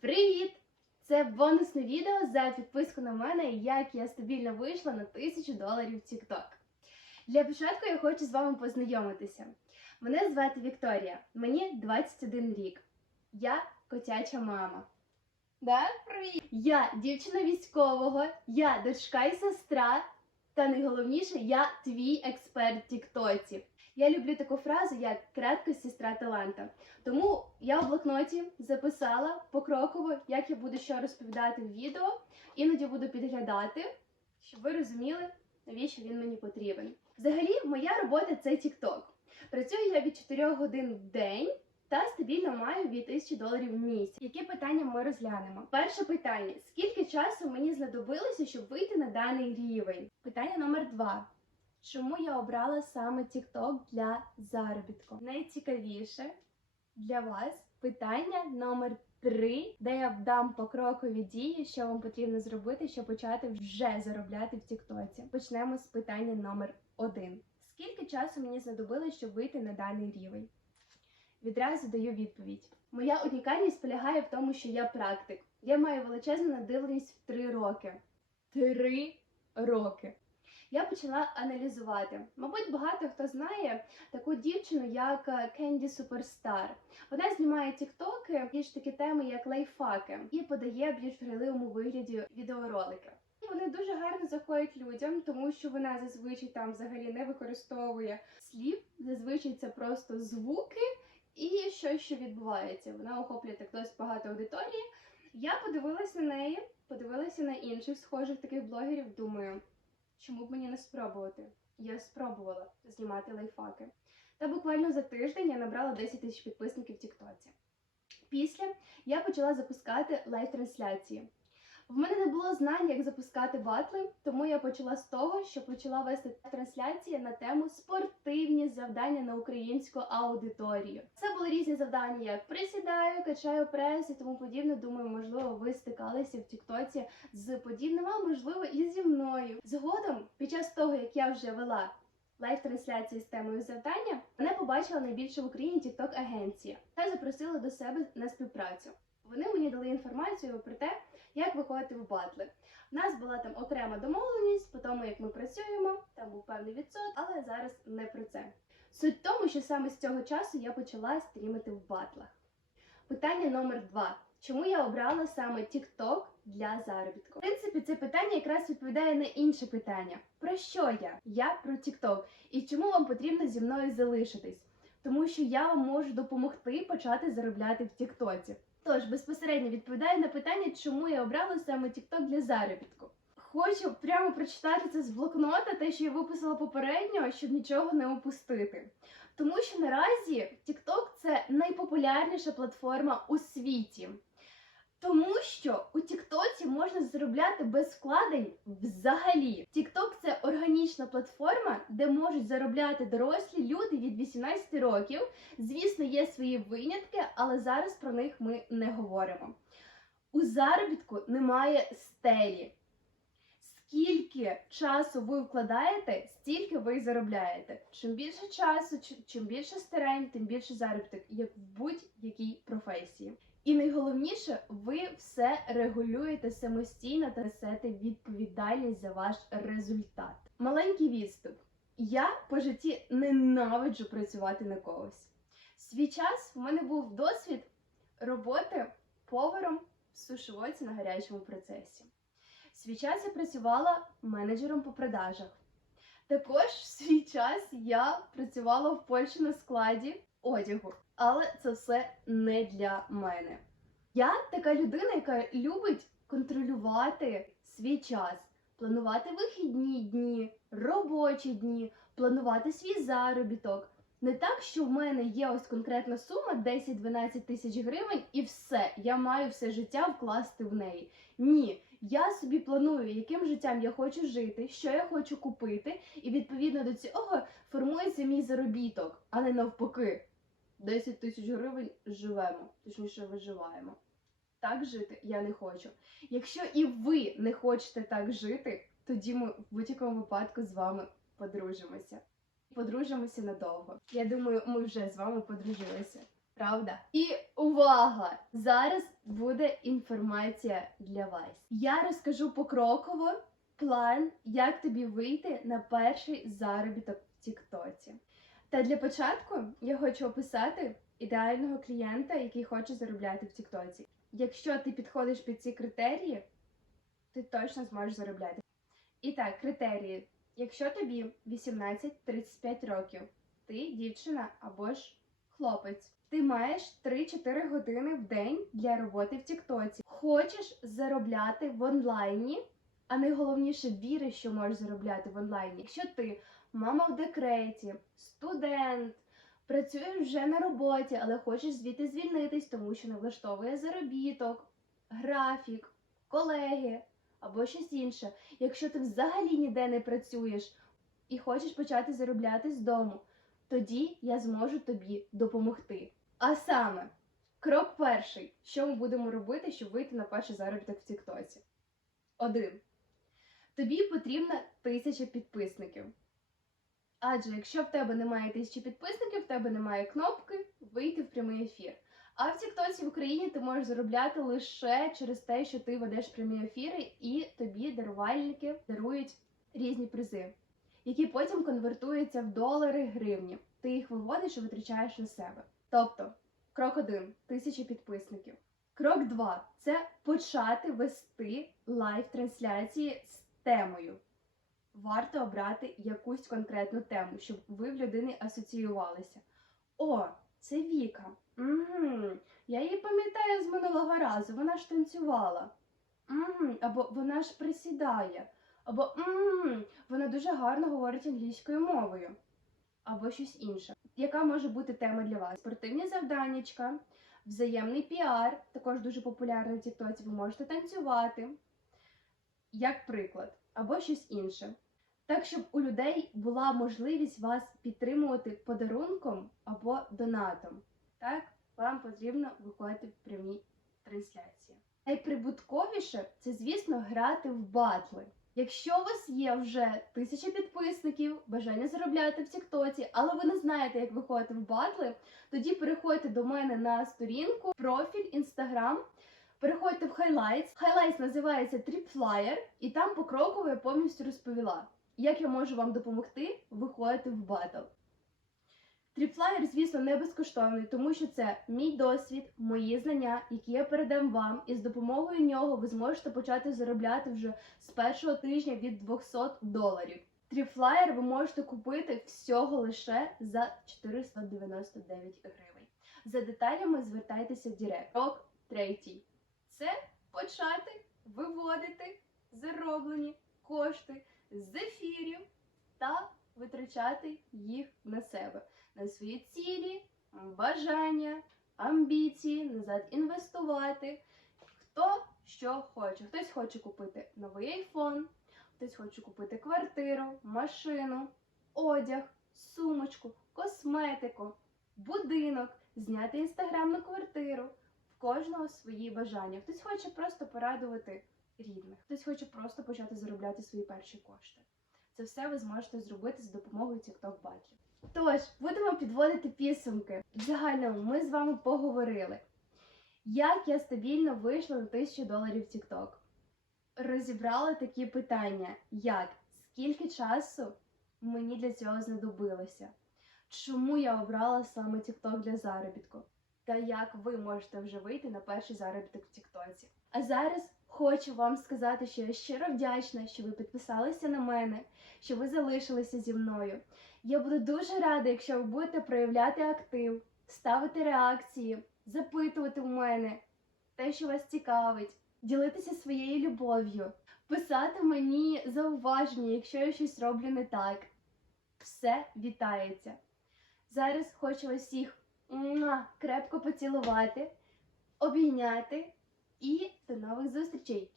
Привіт! Це бонусне відео за підписку на мене, як я стабільно вийшла на 1000 доларів TikTok. Для початку я хочу з вами познайомитися. Мене звати Вікторія, мені 21 рік. Я котяча мама. Да? Привіт! Я дівчина військового, я дочка і сестра, та найголовніше, я твій експерт в Тіктоці. Я люблю таку фразу, як кратко сестра таланта. Тому я в блокноті записала покроково, як я буду що розповідати в відео. Іноді буду підглядати, щоб ви розуміли, навіщо він мені потрібен. Взагалі, моя робота це TikTok. Працюю я від 4 годин в день. Та стабільно маю від 1000 доларів в місяць. Які питання ми розглянемо? Перше питання: скільки часу мені знадобилося, щоб вийти на даний рівень? Питання номер два. Чому я обрала саме TikTok для заробітку? Найцікавіше для вас питання номер три, де я дам покрокові дії, що вам потрібно зробити, щоб почати вже заробляти в Тіктоці. Почнемо з питання номер один. Скільки часу мені знадобилось, щоб вийти на даний рівень? Відразу даю відповідь. Моя унікальність полягає в тому, що я практик. Я маю величезну надивленість в три роки. Три роки. Я почала аналізувати. Мабуть, багато хто знає таку дівчину, як е, Кенді Суперстар. Вона знімає тіктоки, більш такі теми, як лайфхаки, і подає більш грайливому вигляді відеоролики. Вони дуже гарно заходять людям, тому що вона зазвичай там взагалі не використовує слів. Зазвичай це просто звуки і щось, що відбувається. Вона охоплює так досить багато аудиторії. Я подивилася на неї, подивилася на інших схожих таких блогерів. Думаю, чому б мені не спробувати? Я спробувала знімати лайфхаки. Та буквально за тиждень я набрала 10 тисяч підписників в Тіктоці. Після я почала запускати лайв-трансляції. В мене не було знань, як запускати батли, тому я почала з того, що почала вести трансляції на тему спортивні завдання на українську аудиторію. Це були різні завдання, як присідаю, качаю прес і тому подібне. Думаю, можливо, ви стикалися в Тіктоці з подібним, а можливо, і зі мною. Згодом, під час того, як я вже вела лайв-трансляції з темою завдання, мене побачила найбільша в Україні тікток агенція та запросила до себе на співпрацю. Вони мені дали інформацію про те, як виходити в батли. У нас була там окрема домовленість по тому, як ми працюємо, там був певний відсот, але зараз не про це. Суть в тому, що саме з цього часу я почала стрімити в батлах. Питання номер два. Чому я обрала саме TikTok для заробітку? В принципі, це питання якраз відповідає на інше питання. Про що я? Я про TikTok. І чому вам потрібно зі мною залишитись? Тому що я вам можу допомогти почати заробляти в Тіктоці. Тож безпосередньо відповідаю на питання, чому я обрала саме TikTok для заробітку. Хочу прямо прочитати це з блокнота, те, що я виписала попередньо, щоб нічого не опустити. Тому що наразі TikTok – це найпопулярніша платформа у світі. Тому що у Тіктоці можна заробляти без вкладень взагалі. TikTok – це органічна платформа, де можуть заробляти дорослі люди від 18 років. Звісно, є свої винятки, але зараз про них ми не говоримо. У заробітку немає стелі. Скільки часу ви вкладаєте, стільки ви заробляєте. Чим більше часу, чим більше старань, тим більше заробіток, як в будь-якій професії. І найголовніше, ви все регулюєте самостійно та несете відповідальність за ваш результат. Маленький відступ. Я по житті ненавиджу працювати на когось. Свій час в мене був досвід роботи поваром в сушовоці на гарячому процесі. Свій час я працювала менеджером по продажах. Також в свій час я працювала в Польщі на складі одягу, але це все не для мене. Я така людина, яка любить контролювати свій час, планувати вихідні дні, робочі дні, планувати свій заробіток. Не так, що в мене є ось конкретна сума 10-12 тисяч гривень, і все, я маю все життя вкласти в неї. Ні, я собі планую, яким життям я хочу жити, що я хочу купити, і відповідно до цього формується мій заробіток, а не навпаки. 10 тисяч гривень живемо, точніше виживаємо. Так жити я не хочу. Якщо і ви не хочете так жити, тоді ми в будь-якому випадку з вами подружимося. Подружимося надовго. Я думаю, ми вже з вами подружилися. Правда? І увага! Зараз буде інформація для вас. Я розкажу покроково план, як тобі вийти на перший заробіток в Тіктоці. Та для початку я хочу описати ідеального клієнта, який хоче заробляти в Тіктоці. Якщо ти підходиш під ці критерії, ти точно зможеш заробляти. І так, критерії. Якщо тобі 18-35 років, ти дівчина або ж хлопець, ти маєш 3-4 години в день для роботи в Тіктоці. Хочеш заробляти в онлайні, а найголовніше віриш, що можеш заробляти в онлайні. Якщо ти мама в декреті, студент, працюєш вже на роботі, але хочеш звідти звільнитись, тому що не влаштовує заробіток, графік, колеги або щось інше. Якщо ти взагалі ніде не працюєш і хочеш почати заробляти з дому, тоді я зможу тобі допомогти. А саме, крок перший, що ми будемо робити, щоб вийти на перший заробіток в Тіктоці. Один. Тобі потрібна тисяча підписників. Адже якщо в тебе немає тисячі підписників, в тебе немає кнопки вийти в прямий ефір. А в Тіктоці в Україні ти можеш заробляти лише через те, що ти ведеш прямі ефіри, і тобі дарувальники дарують різні призи, які потім конвертуються в долари, гривні. Ти їх виводиш і витрачаєш на себе. Тобто, крок один тисяча підписників. Крок два це почати вести лайв-трансляції з темою. Варто обрати якусь конкретну тему, щоб ви в людини асоціювалися. О, це Віка. Угу. Я її пам'ятаю з минулого разу, вона ж танцювала. Угу. Або вона ж присідає. Або угу. вона дуже гарно говорить англійською мовою. Або щось інше. Яка може бути тема для вас? Спортивні завданнячка, взаємний піар, також дуже популярний в Тіктоці, ви можете танцювати. Як приклад, або щось інше. Так, щоб у людей була можливість вас підтримувати подарунком або донатом. Так, вам потрібно виходити в прямі трансляції. Найприбутковіше це, звісно, грати в батли. Якщо у вас є вже тисяча підписників, бажання заробляти в Тіктоці, але ви не знаєте, як виходити в батли, тоді переходьте до мене на сторінку, профіль, інстаграм. Переходьте в Highlights. Highlights називається Tripflyer, і там покроково я повністю розповіла, як я можу вам допомогти виходити в батл. Тріпфлаєр, звісно, не безкоштовний, тому що це мій досвід, мої знання, які я передам вам, і з допомогою нього ви зможете почати заробляти вже з першого тижня від 200 доларів. Тріпфлаєр ви можете купити всього лише за 499 гривень. За деталями звертайтеся в Директ. Крок третій. Це почати виводити зароблені кошти з ефірів та витрачати їх на себе, на свої цілі, бажання, амбіції, назад інвестувати. Хто що хоче. Хтось хоче купити новий айфон, хтось хоче купити квартиру, машину, одяг, сумочку, косметику, будинок, зняти інстаграмну квартиру. Кожного свої бажання. Хтось хоче просто порадувати рідних, хтось хоче просто почати заробляти свої перші кошти. Це все ви зможете зробити за допомогою TikTok батлів. Тож, будемо підводити підсумки. В загальному ми з вами поговорили, як я стабільно вийшла на 1000 доларів TikTok. Розібрала такі питання, як скільки часу мені для цього знадобилося, чому я обрала саме TikTok для заробітку, та як ви можете вже вийти на перший заробіток в Тіктоці. А зараз хочу вам сказати, що я щиро вдячна, що ви підписалися на мене, що ви залишилися зі мною. Я буду дуже рада, якщо ви будете проявляти актив, ставити реакції, запитувати у мене те, що вас цікавить, ділитися своєю любов'ю, писати мені зауваження, якщо я щось роблю не так. Все вітається. Зараз хочу муа, крепко поцілувати, обійняти і до нових зустрічей!